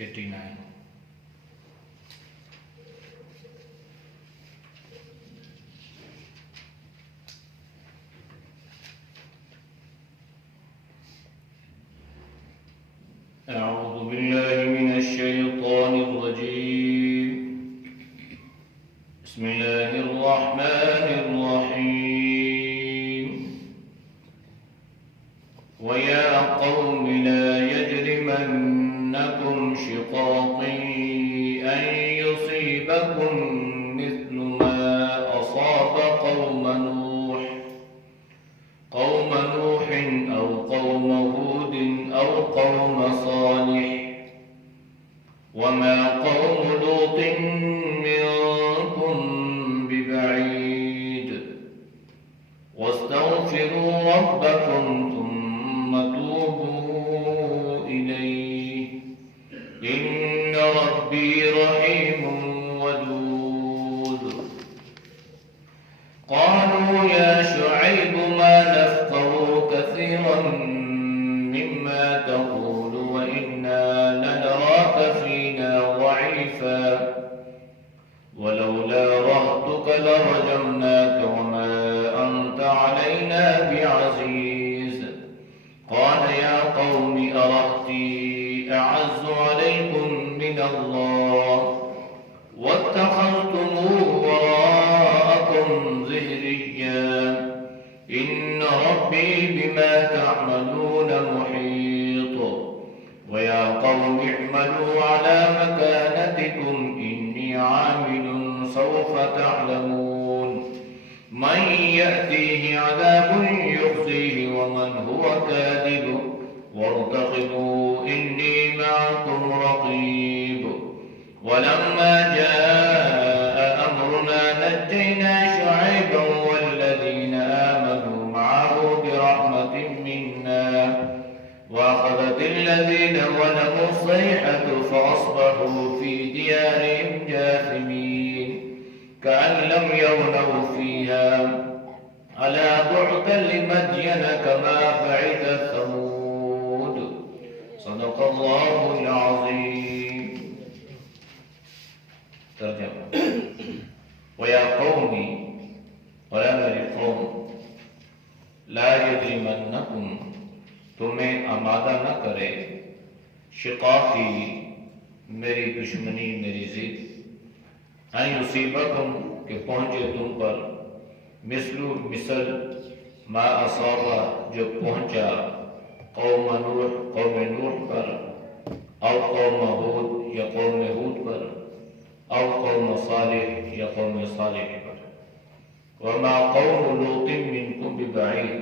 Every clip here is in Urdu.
89. أعوذ بالله من الشيطان الرجيم. بسم الله الرحمن الرحيم. ويا قوم لا يجرمنكم شقاقي أن يصيبكم مثل ما أصاب قوم نوح أو قوم هود أو قوم صالح وما قوم لوط منكم ببعيد واستغفروا ربكم ثم توبوا إليه إن ربي رحيم ودود. قالوا يا شعيب ما نفقه كثيرا مما تقول وإنا لنراك فينا ضعيفا ولولا رهطك لرجمناك وما أنت علينا بعزيز. قال يا قوم أرهطي أعز عليكم من الله واتخذتموه وراءكم ظهريا إن ربي بما تعملون محيط. ويا قوم اعملوا على مكانتكم إني عامل سوف تعلمون من يأتيه عذاب يخزيه ومن هو كاذب وارتقبوا إني معكم رقيب. ولما جاء أمرنا نجينا شعيبا والذين آمنوا معه برحمة منا وأخذت الذين ظلموا الصيحة فأصبحوا في ديارهم جاثمين كأن لم يغنوا فيها ألا بعدا لمدين كما بعد ثمود. صدق الله العظيم. ترجمہ. وَيَا قَوْمِ اور اے میرے قوم لا يَجْرِمَنَّكُمْ تمہیں آمادہ نہ کرے شقاقی میری دشمنی میری ضد ان یصیبکم کہ پہنچے تم پر مثل ما اصاب جو پہنچا قوم نوح پر او قوم ہود یا قوم ہود پر او قوم صالح یا قوم صالح پر وما قوم لوط منکم ببعید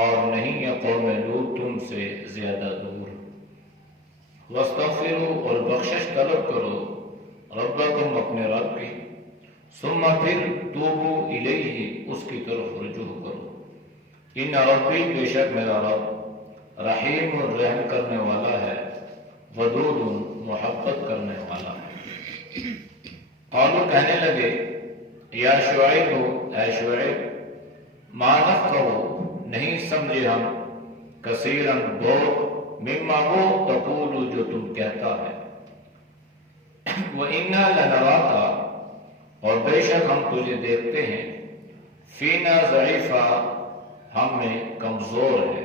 اور نہیں یا قوم لوط تم سے زیادہ دور. واستغفروا اور بخشش طلب کرو ربکم اپنے رب کی ثم پھر توبوا الیہ اس کی طرف رجوع کرو. ان ربی بے شک میرا رب رحیم رحم کرنے والا ہے ودود محبت کرنے والا ہے. قالوا کہنے لگے یا شعیب اے شعیب ما نفقہ نہیں سمجھے ہم کثیراً بہت مما وہ تقول جو تم کہتا ہے وَإِنَّا لَنَرَاكَ اور بے شک ہم تجھے دیکھتے ہیں فینا ضعیفا ہم میں کمزور ہے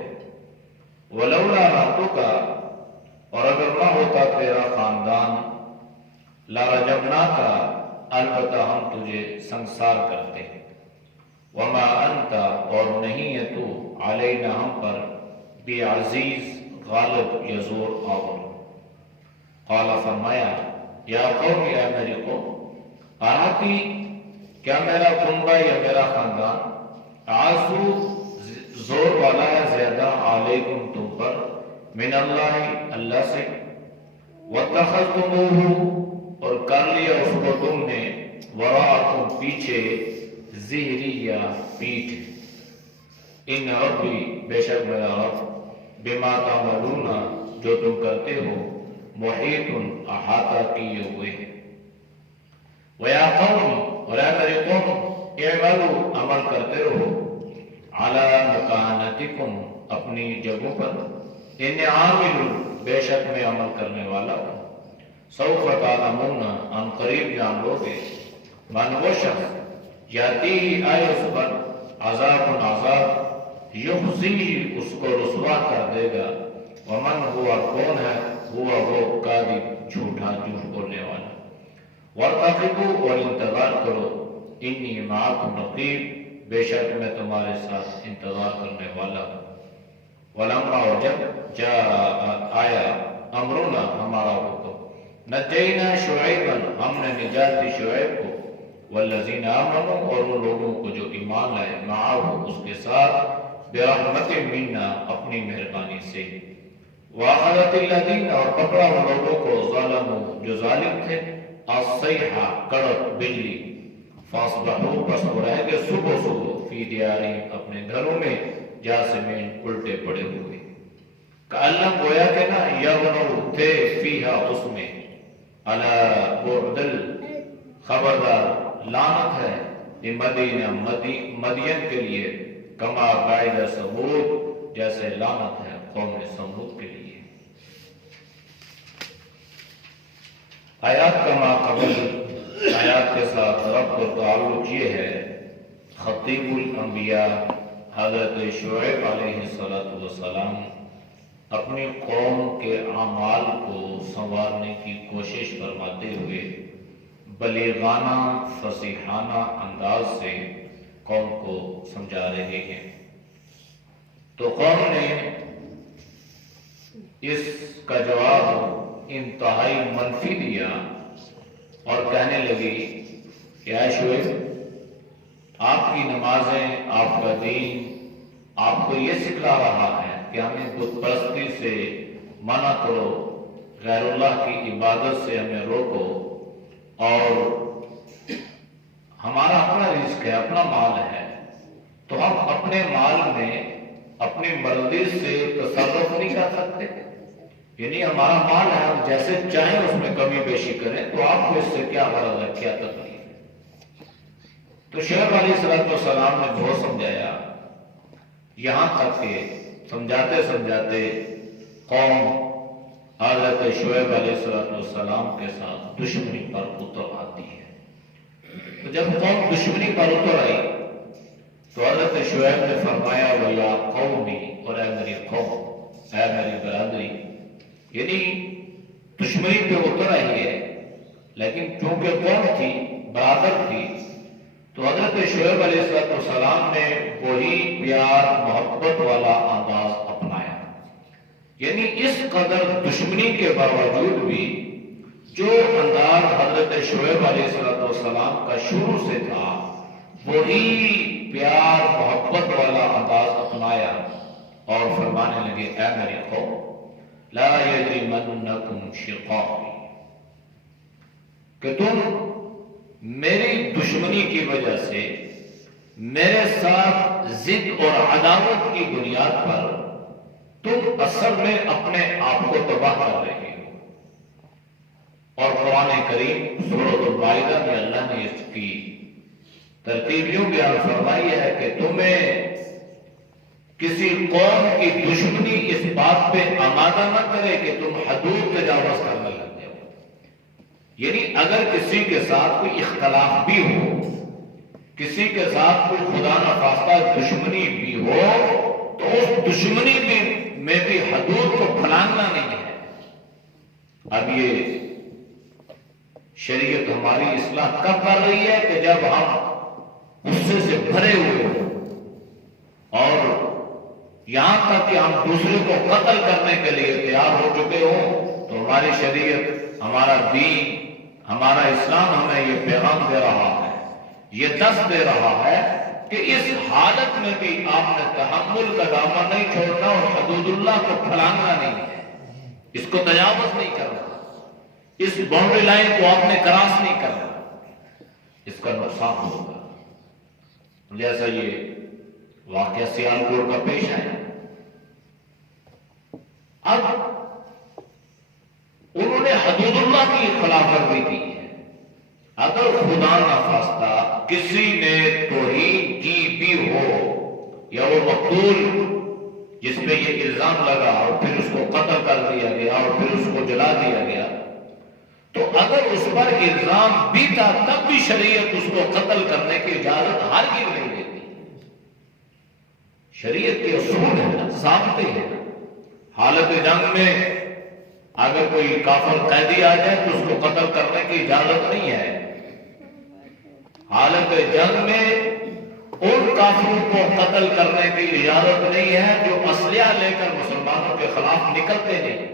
وَلَوْلَا رَهْطُكَ اور اگر نہ ہوتا تیرا خاندان لَرَجَمْنَاكَ البتہ ہم تجھے سنسار کرتے ہیں وَمَا أَنْتَ اور نہیں ہے تو علینا ہم پر بعزیز غالب یا زور آور. قال فرمایا یا قوم اے میری قوم آتی کیا میرا کنبہ یا میرا خاندان عزو زور والا ہے زیادہ علیکم تم پر من اللہ اللہ سے واتخذتموہ اور کر لیا اس کو تم نے وراءکم پیچھے ظہریہ پیٹھ. ان ربی بے شک میرا رب بما تعملون جو تم کرتے ہو محیط احاطہ کیے ہوئے ہیں. وَيَا قَوْمِ اور اے میرے قوم اعملوا عمل کرتے رہو علی مکانتکم اپنی جگہوں پر ان عامل بے شک میں عمل کرنے والا ہوں سوف تعلمون ان قریب جان لو گے من وہ شخص یاتی ہی آئے اس پر عذاب یخزی اس کو رسوا کر دے گا ومن ہوا کون ہے ہوا وہ کاذب جھوٹا جھوٹ بولنے والا وارتقبوا اور انتظار کرو انی معکم رقیب بے شک میں تمہارے ساتھ انتظار کرنے والا ہوں ولما اور جب جاء آیا امرنا ہمارا حکم نجینا شعیبا ہم نے نجات دی شعیب کو والذین آمنوا اور ان لوگوں کو جو ایمان لائے معاہ اس کے ساتھ برحمت منا اپنی مہربانی سے واخذت الذین اور پکڑا ان لوگوں کو ظالموا جو ظالم تھے الصیحہ کڑک بجلی فاصبحوا پس وہ رہ گئے صبح صبح فی دیارہم اپنے گھروں میں جاسمین الٹے پڑے ہوئے کعلم گویا کہ نا یغنو تھے فیہا اس میں علی بعدل خبردار لعنت ہے مدینہ مدین کے لیے کما بعد ثمود جیسے لعنت ہے قوم ثمود کے لیے آیات کا ماقبل آیات کے ساتھ ربط اور تعلق یہ ہے خطیب الانبیاء حضرت شعیب علیہ السلام اپنی قوم کے اعمال کو سنوارنے کی کوشش فرماتے ہوئے بلیغانہ فصیحانہ انداز سے قوم کو سمجھا رہے ہیں تو قوم نے اس کا جواب انتہائی منفی دیا اور کہنے لگی کہ اے شعیب آپ کی نمازیں آپ کا دین آپ کو یہ سکھلا رہا ہے کہ ہمیں بت پرستی سے منع کرو غیر اللہ کی عبادت سے ہمیں روکو اور ہمارا اپنا رزق ہے اپنا مال ہے تو ہم اپنے مال میں اپنی مرضی سے تصرف نہیں کر سکتے یعنی ہمارا مال ہے ہم جیسے چاہیں اس میں کمی بیشی کریں تو آپ کو اس سے کیا غرض ہے کیا تکلیف ہے تو شعیب علیہ السلام نے بہت سمجھایا یہاں تک کہ سمجھاتے سمجھاتے قوم حضرت شعیب علیہ السلام کے ساتھ دشمنی پر اتر آتی ہے تو جب قوم دشمنی پر اتر آئی تو حضرت شعیب نے فرمایا وَيَا قَوْمِ اور اے میری قوم اے میری برادری یعنی دشمنی پہ اتر آئی ہے لیکن چونکہ قوم تھی برادر تھی تو حضرت شعیب علیہ السلام نے وہی پیار محبت والا انداز اپنایا یعنی اس قدر دشمنی کے باوجود بھی جو انداز حضرت شعیب علیہ السلام کا شروع سے تھا وہی پیار محبت والا انداز اپنایا اور فرمانے لگے اے میری قوم لا یجرمنکم شقاقی کہ تم میری دشمنی کی وجہ سے میرے ساتھ ضد اور عداوت کی بنیاد پر تم اصل میں اپنے آپ کو تباہ کر رہے ہو اور قرآن کریم سورۃ المائدہ میں اللہ نے اس کی ترتیب یوں بیان فرمائی ہے کہ تمہیں کسی قوم کی دشمنی اس بات پہ آمادہ نہ کرے کہ تم حدود تجاوز کرنے لگ جاؤ یعنی اگر کسی کے ساتھ کوئی اختلاف بھی ہو کسی کے ساتھ کوئی خدا نخواستہ دشمنی بھی ہو تو اس دشمنی میں بھی حدود کو پھلانگنا نہیں ہے اب یہ شریعت ہماری اصلاح کب کر رہی ہے کہ جب ہم غصے سے بھرے ہوئے ہوں اور یہاں تک کہ ہم دوسرے کو قتل کرنے کے لیے تیار ہو چکے ہوں تو ہماری شریعت ہمارا دین ہمارا اسلام ہمیں یہ پیغام دے رہا ہے یہ دست دے رہا ہے کہ اس حالت میں بھی آپ نے تحمل کا دامن نہیں چھوڑنا اور حدود اللہ کو پھلانگنا نہیں ہے اس کو تجاوز نہیں کرنا اس باؤنڈری لائن کو آپ نے کراس نہیں کرنا اس کا نقصان ہوگا جیسا یہ واقعہ سیالکوٹ کا پیش آیا اب انہوں نے حدود اللہ کی خلاف ورزی کی ہے اگر خدا نخواستہ کسی نے توہین کی بھی ہو یا وہ مقتول جس پہ یہ الزام لگا اور پھر اس کو قتل کر دیا گیا اور پھر اس کو جلا دیا گیا تو اگر اس پر الزام بھی تھا تب بھی شریعت اس کو قتل کرنے کی اجازت ہرگز نہیں دیتی. شریعت کے اصول ہیں، ضابطے ہیں. حالت جنگ میں اگر کوئی کافر قیدی آ جائے تو اس کو قتل کرنے کی اجازت نہیں ہے. حالت جنگ میں ان کافروں کو قتل کرنے کی اجازت نہیں ہے جو اسلحہ لے کر مسلمانوں کے خلاف نکلتے نہیں.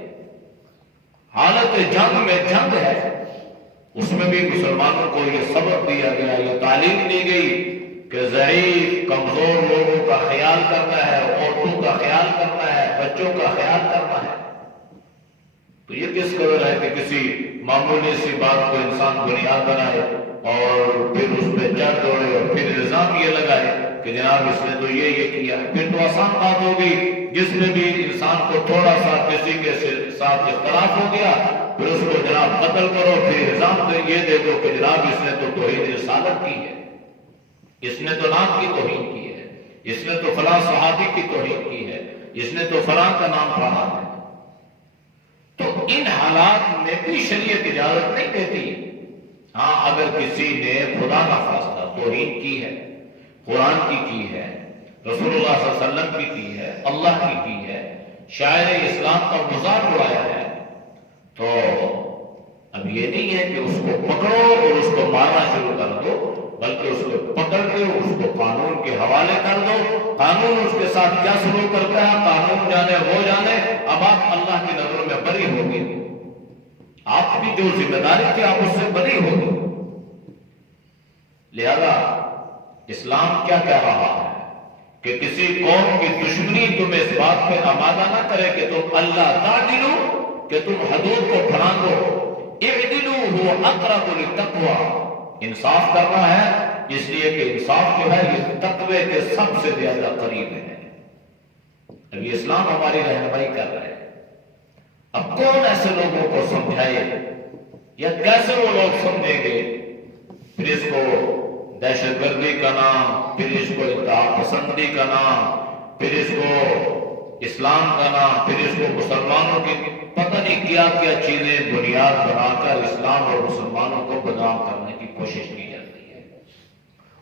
حالت جنگ میں جنگ ہے، اس میں بھی مسلمانوں کو یہ سبق دیا گیا، یہ تعلیم دی گئی کہ ضعیف کمزور لوگوں کا خیال کرنا ہے، عورتوں کا خیال کرنا ہے، بچوں کا خیال کرنا ہے. تو یہ کس قدر ہے کہ کسی معمولی سی بات کو انسان بنیاد بنائے اور پھر اس پہ چڑھ دوڑے اور پھر الزام یہ لگائے کہ جناب اس نے تو یہ کیا. پھر تو آسان بات ہوگی، جس میں بھی انسان کو تھوڑا سا کسی کے ساتھ اختلاف ہو گیا پھر اس کو جناب قتل کرو، پھر الزام یہ دے دو کہ جناب اس نے تو توہین رسالت کی ہے، اس نے تو نام کی توہین کی ہے، اس نے تو فلاں صحابی کی توہین کی ہے، اس نے تو فلاں کا نام پڑھا ہے. تو ان حالات میں بھی شریعت اجازت نہیں دیتی. ہاں اگر کسی نے خدا نخواستہ توہین کی ہے، قرآن کی ہے، رسول اللہ صلی اللہ علیہ وسلم کی ہے، اللہ کی ہے، شاعر اسلام کا مذاق اڑایا ہے، تو اب یہ نہیں ہے کہ اس کو پکڑو اور اس کو مارنا شروع کر دو، بلکہ اس کو پکڑ کے اس کو قانون کے حوالے کر دو. قانون اس کے ساتھ کیا سلوک کرتا ہے قانون جانے وہ جانے. اب آپ اللہ کی نظروں میں بری ہوگی، آپ کی جو ذمہ داری تھی آپ اس سے بری ہوگی. لہذا اسلام کیا کہہ رہا ہے کہ کسی قوم کی دشمنی تمہیں اس بات پہ آمادہ نہ کرے کہ تم اللہ تعدلو، کہ تم حدود کو پھلانگو. اعدلوا هو اقرب للتقوى، انصاف کرنا ہے اس لیے کہ انصاف جو ہے یہ تقوی کے سب سے زیادہ قریب ہے. اب یہ اسلام ہماری رہنمائی کر رہے ہیں. اب کون ایسے لوگوں کو سمجھائے یا کیسے وہ لوگ سمجھیں گے؟ پھر اس کو دہشت گردی کا نام، پھر اس کو انتہا پسندی کا نام، پھر اس کو اسلام کا نام، پھر اس کو مسلمانوں کی پتہ نہیں کیا کیا چیزیں بنیاد بنا کر اسلام اور مسلمانوں کو بدنام کرنے کی کوشش کی جاتی ہے.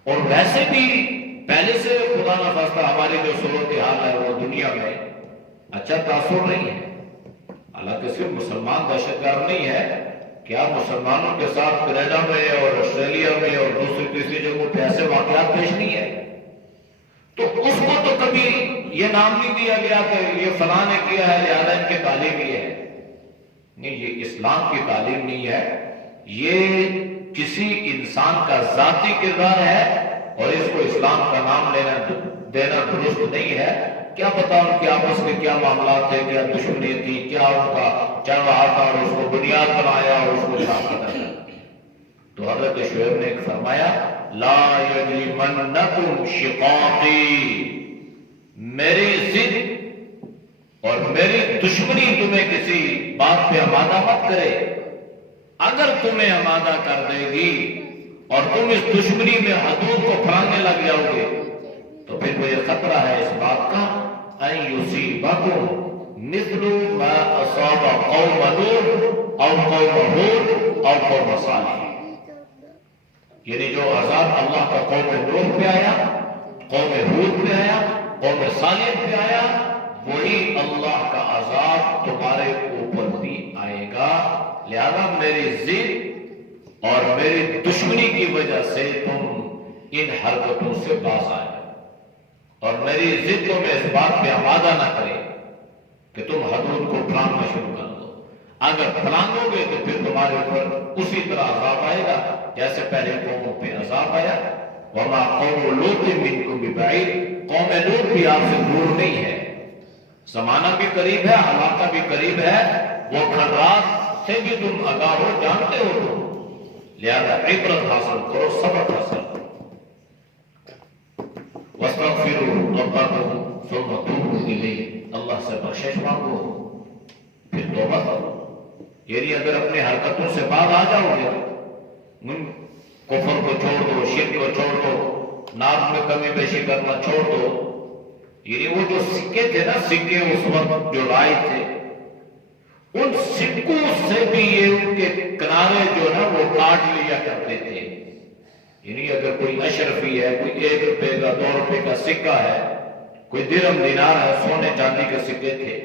اور ویسے بھی پہلے سے خدا نخواستہ ہماری جو صورتحال ہے وہ دنیا میں اچھا تاثر نہیں ہے. حالانکہ صرف مسلمان دہشت گرد نہیں ہے، کیا مسلمانوں کے ساتھ کینیڈا میں اور آسٹریلیا میں اور دوسری تیسری جگہوں پہ ایسے واقعات پیش نہیں ہے؟ تو اس کو تو کبھی یہ نام نہیں دیا گیا کہ یہ فلاں نے کیا ہے لہذا ان کی تعلیم یہ ہے. نہیں، یہ اسلام کی تعلیم نہیں ہے، یہ کسی انسان کا ذاتی کردار ہے اور اس کو اسلام کا نام دینا درست نہیں ہے. کیا پتا ان کے آپس میں کیا معاملات تھے، کیا دشمنی تھی، کیا ان کا چل رہا تھا اور اس کو بنیاد بنایا اور اس کو شام کرنا. تو حضرت شعیب نے فرمایا لا یجرمنکم شقاقی، میری ضد اور میری دشمنی تمہیں کسی بات پہ آمادہ مت کرے. اگر تمہیں آمادہ کر دے گی اور تم اس دشمنی میں حدود کو پھلانے لگ جاؤ گے تو پھر مجھے خطرہ ہے اس بات کا ان یصیبکم مثل ما اصاب قوم نوح او قوم ہود او قوم صالح. یعنی جو عذاب اللہ کا قوم نوح پہ آیا، قوم ہود پہ آیا، قوم صالح پہ آیا، وہی اللہ کا عذاب تمہارے اوپر بھی آئے گا. لہذا میری ضد اور میری دشمنی کی وجہ سے تم ان حرکتوں سے باز آئے اور میری ضد کو میں اس بات پہ آمادہ نہ کرے کہ تم حدود کو پھلاننا شروع کر دو. اگر پھلانو گے تو پھر تمہارے اوپر اسی طرح عذاب آئے گا جیسے پہلے قوموں پہ عذاب آیا. وما قوم لوط منکم ببعید، قوم لوط بھی آپ سے دور نہیں ہے، زمانہ بھی قریب ہے، علاقہ بھی قریب ہے، وہ کھنڈرات سے بھی تم آگاہ ہو، جانتے ہو تم. لہذا عبرت حاصل کرو، سبق حاصل کرو. وَاسْتَغْفِرُوا رَبَّكُمْ ثُمَّ تُوبُوا إِلَيْهِ، اللہ سے بخشش مانگو پھر توبہ کرو. یعنی اگر اپنے حرکتوں سے باز آ جاؤ گے، کفر کو چھوڑ دو، شرک کو چھوڑ دو، ناز میں کمی بیشی کرنا چھوڑ دو. یعنی وہ جو سکے تھے نا، سکے اس وقت جو رائے تھے ان سکوں سے بھی یہ ان کے کنارے جو ہے وہ کاٹ لیا کرتے تھے. یعنی اگر کوئی اشرفی ہے، کوئی 1 روپے کا 2 روپے کا سکہ ہے، کوئی درہم دینار ہے، سونے چاندی کے سکے تھے،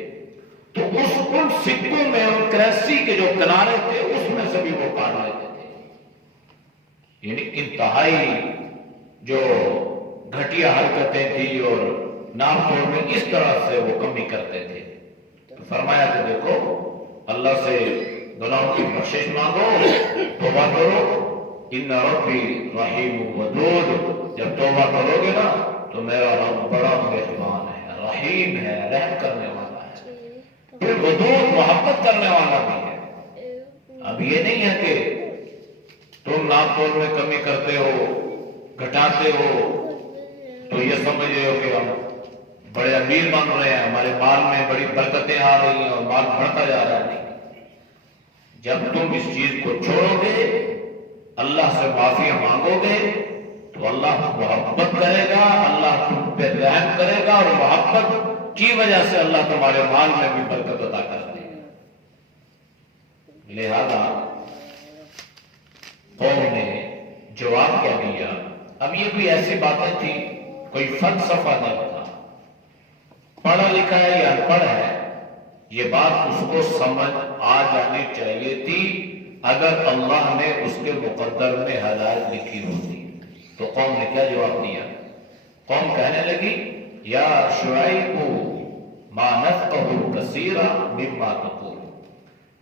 تو ان سکوں میں ان کرنسی کے جو کنارے تھے اس میں سے بھی وہ کاٹ لیتے تھے. یعنی انتہائی جو گھٹیا حرکتیں تھی اور نام توڑ میں اس طرح سے وہ کمی کرتے تھے. تو فرمایا کہ دیکھو اللہ سے گناہوں کی بخشش مانگو، توبہ کرو. ان ربی رحیم ودود، جب توبہ کرو گے نا تو میرا رب بڑا مہربان ہے، رحیم ہے، رحم کرنے والا ہے، پھر ودود محبت کرنے والا بھی ہے. اب یہ نہیں ہے کہ تم ناپ تول میں کمی کرتے ہو، گھٹاتے ہو تو یہ سمجھ رہے ہو کہ ہم بڑے امیر بن رہے ہیں، ہمارے مال میں بڑی برکتیں آ رہی ہیں اور مال بڑھتا جا رہا ہے. نہیں، جب تم اس چیز کو چھوڑو گے، اللہ سے معافی مانگو گے تو اللہ محبت کرے گا، اللہ تم پہ رحم کرے گا، اور محبت کی وجہ سے اللہ تمہارے مال میں بھی برکت عطا کر دے گا. لہذا قوم نے جواب کیا دیا؟ اب یہ بھی ایسی باتیں تھی، کوئی فلسفہ نہیں تھا. پڑھا لکھا ہے یا ان پڑھ ہے، یہ بات اس کو سمجھ آ جانی چاہیے تھی. اگر اللہ نے اس کے مقدر میں ہدایت لکھی ہوتی تو قوم نے کیا جواب دیا؟ قوم کہنے لگی یا شعیب ما نفقہ کثیرا مما تقول،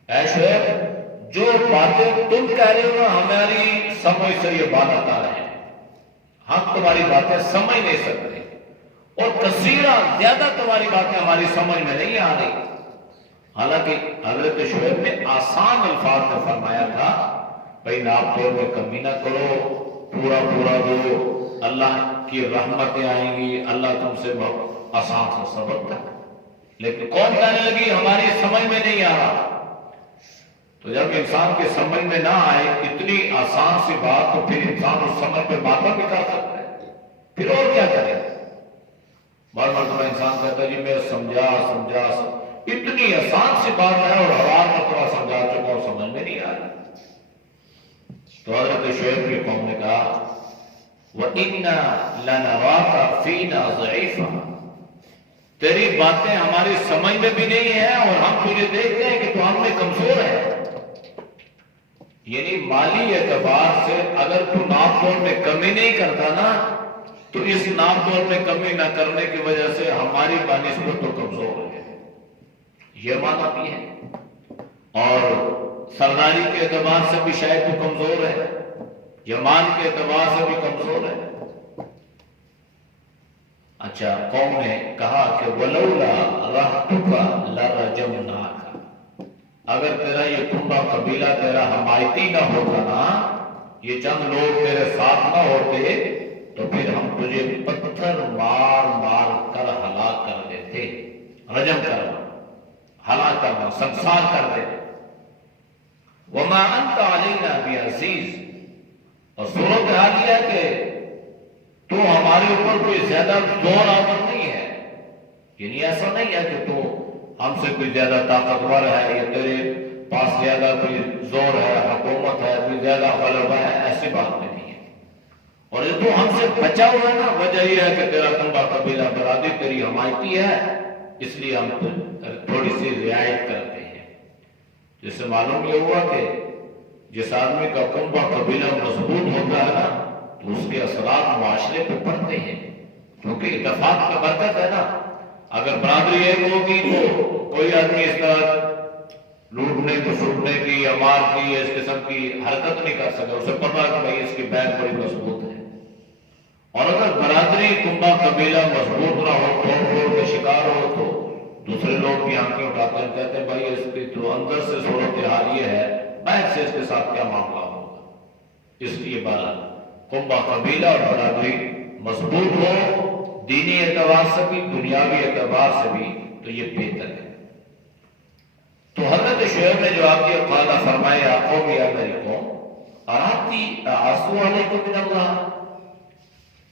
اے شعیب جو باتیں تم کہہ رہے ہو نا ہماری سمجھ سے یہ بات آتا رہے، ہم تمہاری باتیں سمجھ نہیں سکتے، اور کثیرا زیادہ تمہاری باتیں ہماری سمجھ میں نہیں آ رہی. حالانکہ حضرت شعیب نے آسان الفاظ میں فرمایا تھا بھائی ناپ تول میں کمی نہ کرو، پورا پورا دو، اللہ کی رحمتیں آئیں گی، اللہ تم سے بہت آسان سے سبق تھا. لیکن قوم کہنے لگی ہماری سمجھ میں نہیں آ رہا. تو جب انسان کے سمجھ میں نہ آئے اتنی آسان سی بات تو پھر انسان اس سمجھ پہ ماتم بھی کر سکتا ہے، پھر اور کیا کرے. بار مرتبہ انسان کہتا ہے جی میں سمجھا اتنی آسان سی بات ہے اور 1000 مرتبہ سمجھا چکا اور سمجھ میں نہیں آ رہا. تو حضرت شعیب کی قوم نے کہا وَإِنَّا لَنَرَاكَ فِينَا ضَعِيفًا، تیری باتیں ہماری سمجھ میں بھی نہیں ہیں اور ہم تجھے دیکھتے ہیں کہ تو ہم میں کمزور ہے. یعنی مالی اعتبار سے اگر تو ناپ تول میں کمی نہیں کرتا نا تو اس ناپ تول میں کمی نہ کرنے کی وجہ سے ہماری بنسبت تو کمزور ہے، یہ معنی بھی ہے. اور سرداری کے اعتبار سے بھی شاید تو کمزور ہے، یمان کے اعتبار سے بھی کمزور ہے. اچھا قوم نے کہا کہ وَلَوْلَا رَحْتُكَ لَرَجَمْنَاكَ، اگر تیرا یہ کنبہ قبیلہ تیرا حمایتی نہ ہوتا نا، یہ چند لوگ تیرے ساتھ نہ ہوتے تو پھر ہم تجھے پتھر مار مار کر ہلاک کر دیتے. رجم کرنا، ہلاک کرنا، سنسار کر دیتے. وَمَا أَنْتَ عَلَيْنَا بِعَزِيزٍ، اور صورت حال یہ ہے کہ تو ہمارے اوپر کوئی زیادہ زور آور نہیں ہے. یعنی ایسا نہیں ہے کہ تو ہم سے کوئی زیادہ طاقتور ہے یا تیرے پاس زیادہ کوئی زور ہے، حکومت ہے، کوئی زیادہ غلبہ ہے، ایسی بات نہیں ہے. اور یہ تو ہم سے بچا ہوا ہے نا، وجہ یہ ہے کہ تیرا کنبہ قبیلہ برادری تیری حمایتی ہے، اس لیے ہم تھوڑی سی رعایت کرتے ہیں. جس سے معلوم یہ ہوا کہ جس آدمی کا کنبہ قبیلہ مضبوط ہوتا ہے نا تو اس کے اثرات معاشرے پہ پڑتے ہیں، کیونکہ اتفاق کا برکت ہے نا. اگر برادری ایک ہوگی تو کوئی آدمی اس طرح لوٹنے کو سوٹنے کی یا مار کی اس قسم کی حرکت نہیں کر سکتا، اسے پتا کہ بھائی اس کی بیک بڑی مضبوط ہے. اور اگر برادری کنبہ قبیلہ مضبوط نہ ہو، توڑ پھوڑ کے شکار ہو تو دوسرے لوگ بھی آنکھیں اٹھاتے ہیں، کہتے ہیں بھائی اس کی تو اندر سے صورتحال یہ ہے، بیک سے اس کے ساتھ کیا معاملہ ہوگا. اس لیے بالا کنبہ قبیلہ اور برادری مضبوط ہو، دینی اعتبار سے بھی دنیاوی اعتبار سے بھی، تو یہ بہتر ہے. تو حضرت شعیب نے جواب دیا، قال فرمائے یا قوم، یا میری قوم، اراتی اعصو علیکم من اللہ،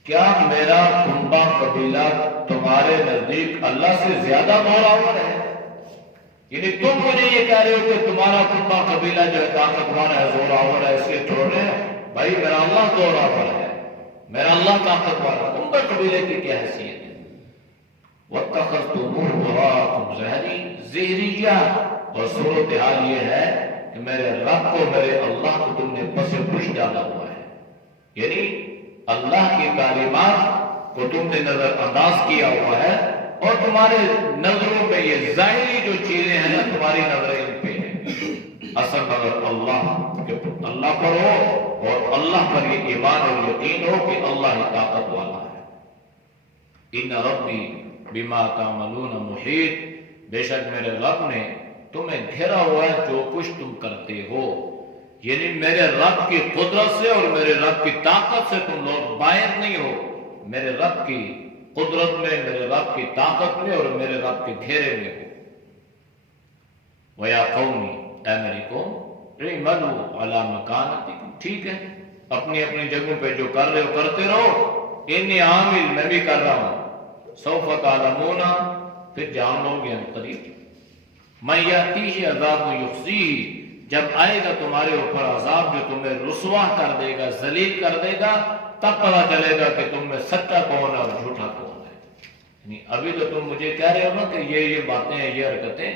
کیا میرا کنبہ قبیلہ تمہارے نزدیک اللہ سے زیادہ مولاور ہے؟ یعنی تم مجھے یہ کہہ رہے ہو کہ تمہارا کنبہ قبیلہ جو ہے طاقتور ہے، زوراور ہے، اس لیے چھوڑ رہے ہیں؟ بھائی میرا اللہ زوراور ہے، میرا اللہ طاقتور ہے، تم پر قبیلے کی کیا حیثیت ہے؟ وَاتَّخَذْتُمُوهُ وَرَاءَكُمْ ظَهْرِيًّا، اور صورتحال یہ ہے کہ میرے رب کو، میرے اللہ کو تم نے پس پش ڈالا ہوا ہے، یعنی اللہ کی تعلیمات کو تم نے نظر انداز کیا ہوا ہے، اور تمہارے نظروں میں یہ ظاہری جو چیزیں ہیں نا، تمہاری نظریں ان پہ ہیں، اصل نظر اللہ پر ہو، اور اللہ پر یہ ایمان اور یقین ہو کہ اللہ ہی طاقت والا ہے۔ ان ربی بما تعملون محیط، بے شک میرے رب نے تمہیں گھیرا ہوا ہے جو کچھ تم کرتے ہو، یعنی میرے رب کی قدرت سے اور میرے رب کی طاقت سے تم لوگ باہر نہیں ہو، میرے رب کی قدرت میں، میرے رب کی طاقت میں، اور میرے رب کے گھیرے میں ہو۔ وَيَا قَوْمِ، اے میری قوم، اعْمَلُوا عَلَىٰ مَكَانَتِكُمْ، ٹھیک ہے اپنی اپنی جگہوں پہ جو کر رہے ہو کرتے رہو، انی عامل، میں بھی کر رہا ہوں، سوف تعلمون، پھر جان لو گے قریب، من یاتیہ عذاب یخزیہ، جب آئے گا تمہارے اوپر عذاب جو تمہیں رسوا کر دے گا، ذلیل کر دے گا، تب پتہ چلے گا کہ تم میں سچا کون ہے اور جھوٹا کون ہے۔ یعنی ابھی تو تم مجھے کہہ رہے ہو نا کہ یہ باتیں ہیں، یہ حرکتیں،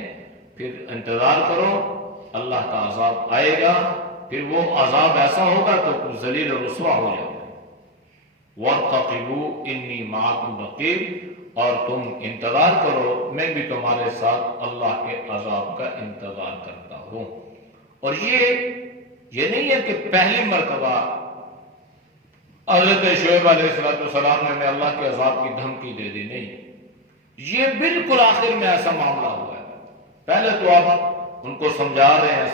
پھر انتظار کرو، اللہ کا عذاب آئے گا، پھر وہ عذاب ایسا ہوگا تو تم ذلیل و رسوا ہو جاؤ گے۔ وَارْتَقِبُوا إِنِّي مَعَكُمْ رَقِيبٌ، اور تم انتظار کرو، میں بھی تمہارے ساتھ اللہ کے عذاب کا انتظار کرتا ہوں۔ اور یہ نہیں ہے کہ پہلی مرتبہ حضرت شعیب علیہ السلام نے اللہ کے عذاب کی دھمکی دے دی، نہیں، یہ بالکل آخر میں ایسا معاملہ ہوا ہے۔ پہلے تو آپ ان کو سمجھا رہے ہیں،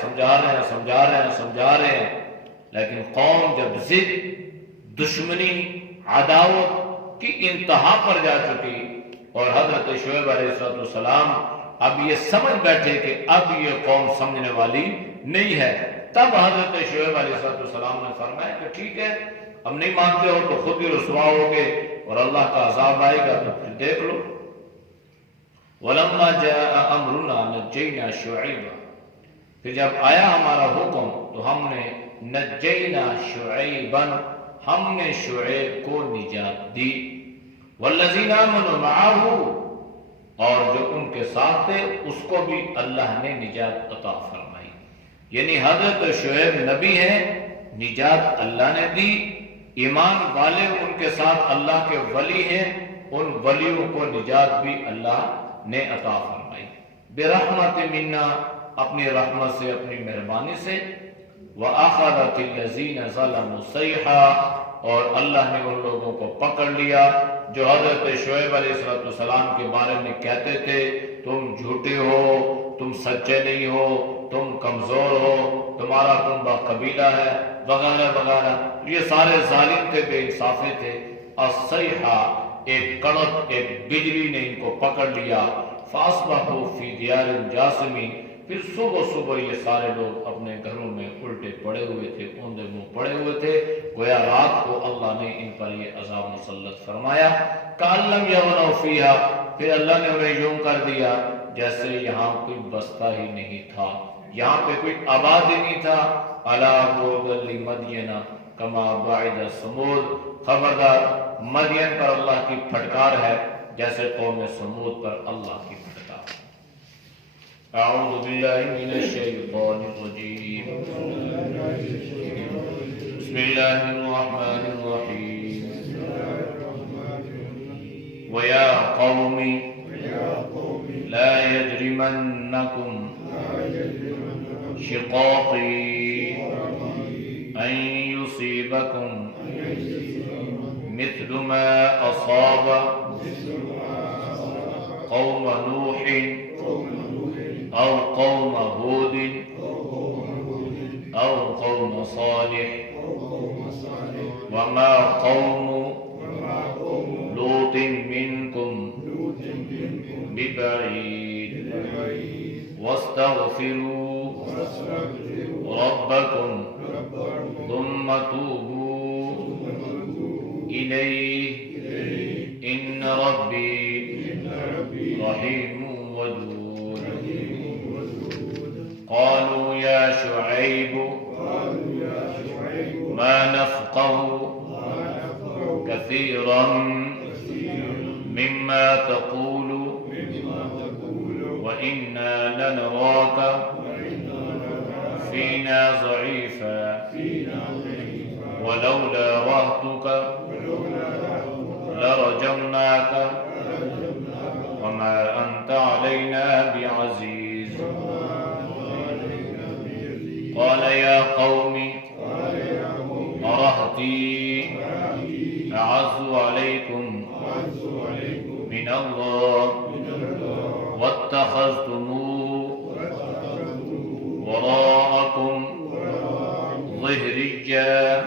لیکن قوم جب ضد، دشمنی، عداوت کی انتہا پر جا چکی، اور حضرت شعیب علیہ السلام اب یہ سمجھ بیٹھے کہ اب یہ قوم سمجھنے والی نہیں ہے، تب حضرت شعیب علیہ السلام نے فرمایا کہ ٹھیک ہے، اب نہیں مانتے ہو تو خود ہی رسوا ہوگے اور اللہ کا عذاب آئے گا تو پھر دیکھ لو۔ وَلَمَّا جَاءَ أَمْرُنَا نَجَّيْنَا شُعَيْبًا، پھر جب آیا ہمارا حکم تو ہم نے نجینا شعیباً، ہم نے شعیب کو نجات دی، والذین آمنوا معہ، اور جو ان کے ساتھ تھے اس کو بھی اللہ نے نجات عطا فرمائی، یعنی حضرت شعیب نبی ہیں، نجات اللہ نے دی، ایمان والے ان کے ساتھ اللہ کے ولی ہیں، ان ولیوں کو نجات بھی اللہ نے عطا فرمائی، برحمت منا، اپنی رحمت سے، اپنی مہربانی سے، وَأَخَذَتِ الَّذِينَ ظَلَمُوا الصَّيْحَةُ، اور اللہ نے ان لوگوں کو پکڑ لیا جو حضرت شعیب علیہ السلام کے بارے میں کہتے تھے تم جھوٹے ہو، تم سچے نہیں ہو، تم کمزور ہو، تمہارا کنبہ قبیلہ ہے، وغیرہ وغیرہ، یہ سارے ظالم تھے، بے انصافے تھے۔ الصیحہ، ایک کڑک، ایک بجلی نے ان کو پکڑ لیا، فَأَصْبَحُوا فِي دِيَارٍ جَاثِمِينَ، پھر صبح یہ سارے لوگ اپنے گھروں میں الٹے پڑے ہوئے تھے، اوندے منہ پڑے ہوئے تھے، گویا رات کو اللہ نے ان پر یہ عذاب مسلط فرمایا۔ کَأَن لَّمْ يَغْنَوْا فِيهَا، پھر اللہ نے انہیں یوں کر دیا جیسے یہاں کوئی بستہ ہی نہیں تھا، یہاں پہ کوئی آباد ہی نہیں تھا۔ أَلَا بُعْدًا لِّمَدْيَنَ كَمَا بَعِدَ ثَمُودَ، خبردار مدین پر اللہ کی پھٹکار ہے جیسے قوم سمود پر اللہ کی پھٹکار۔ اعوذ باللہ من الشیطان الرجیم، بسم اللہ الرحمن الرحیم، وَيَا قَوْمِ لَا يَجْرِمَنَّكُمْ شِقَاقِي أَن يُصِيبَكُمْ مِثْلُ مَا أَصَابَ قَوْمَ نُوحٍ أو قوم هود أو قوم صالح وما قوم لوط منكم ببعيد واستغفروا ربكم ثم توبوا إليه إن ربي رحيم ودود۔ قالوا يا شعيب ما نفقه كثيرا مما تقول وإنا لنراك فينا ضعيفا ولولا رهطك لرجمناك وما أنت علينا بعزيز قال يا قوم أرهطي أعز عليكم من الله واتخذتموه وراءكم ظهريا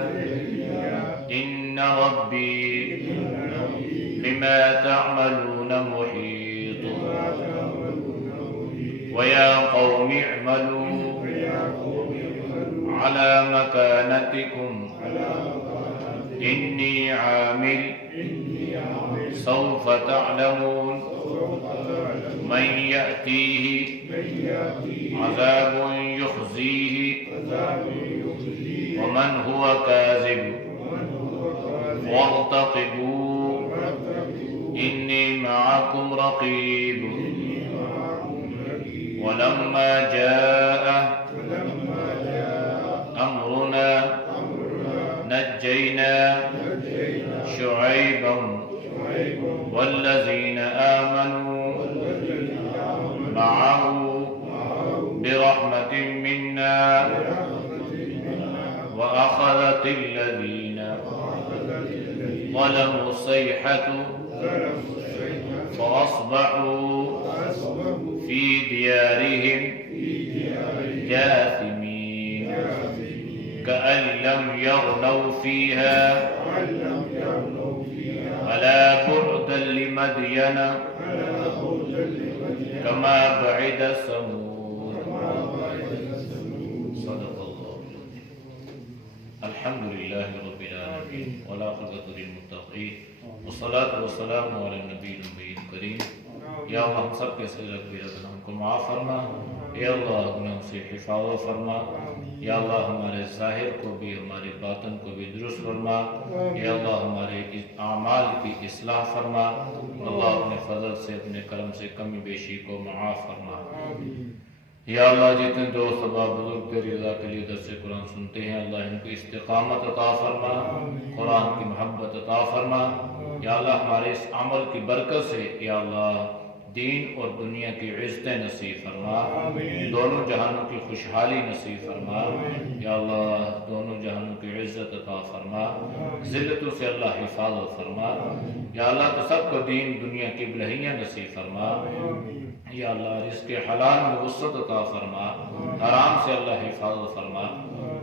إن ربي بما تعملون محيط ويا قوم اعملوا على مكانتكم إني عامل سوف تعلمون من يأتيه عذاب يخزيه ومن هو كاذب وارتقبوا إني معكم رقيب ولما جاء أمرنا نجينا شعيبا والذين آمنوا معه برحمة منا وأخذت الذين ظلموا الصيحة فأصبحوا في ديارهم جاثمين كأن لم يغنوا فيها ألا بعدا لمدين كما بعد ثمود صدق الله. الحمد لله رب العالمين والعاقبة للمتقين والصلاة والسلام على النبي الأمي الكريم. یا اللہ ہم سب کے سجدہ کبیرہ گناہوں کو معاف فرما، یا اللہ گناہوں سے حفاظت فرما، یا اللہ ہمارے ظاہر کو بھی ہمارے باطن کو بھی درست فرما، یا اللہ ہمارے اعمال کی اصلاح فرما، اللہ اپنے فضل سے اپنے کرم سے کمی بیشی کو معاف فرما۔ یا اللہ جتنے دوست احباب بزرگ تیری رضا کے لیے درس قرآن سنتے ہیں اللہ ان کو استقامت عطا فرما، قرآن کی محبت عطا فرما، یا اللہ ہمارے اس عمل کی برکت سے یا اللہ دین اور دنیا کی عزتیں نصیب فرما، دونوں جہانوں کی خوشحالی نصیب فرما، یا اللہ دونوں جہانوں کی عزت عطا فرما، ذلتوں سے اللہ حفاظت فرما، یا اللہ تو سب کو دین دنیا کی بلہیاں نصیب فرما، یا اللہ رزق حلال میں وسعت عطا فرما، حرام سے اللہ حفاظت فرما،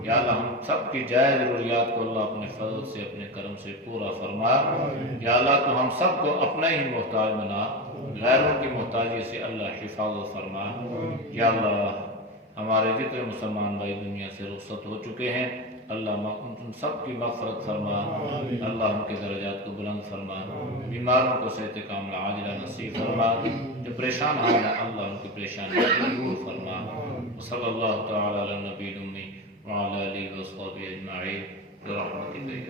یا اللہ ہم سب کی جائز ضروریات کو اللہ اپنے فضل سے اپنے کرم سے پورا فرما، یا اللہ تو ہم سب کو اپنا ہی محتاج بنا، غیروں کی محتاجی سے اللہ حفاظت فرما، یا اللہ ہمارے جتنے مسلمان بھائی دنیا سے رخصت ہو چکے ہیں اللہ ان سب کی مغفرت فرما، اللہ ان کے درجات کو بلند فرما، بیماروں کو صحت کاملہ عاجلہ نصیب فرما، جو پریشان ہیں اللہ ان کی پریشانی دور فرما۔ صلی اللہ تعالی علی نبی الامی وعلی آلہ وصحبہ اجمعین برحمتک۔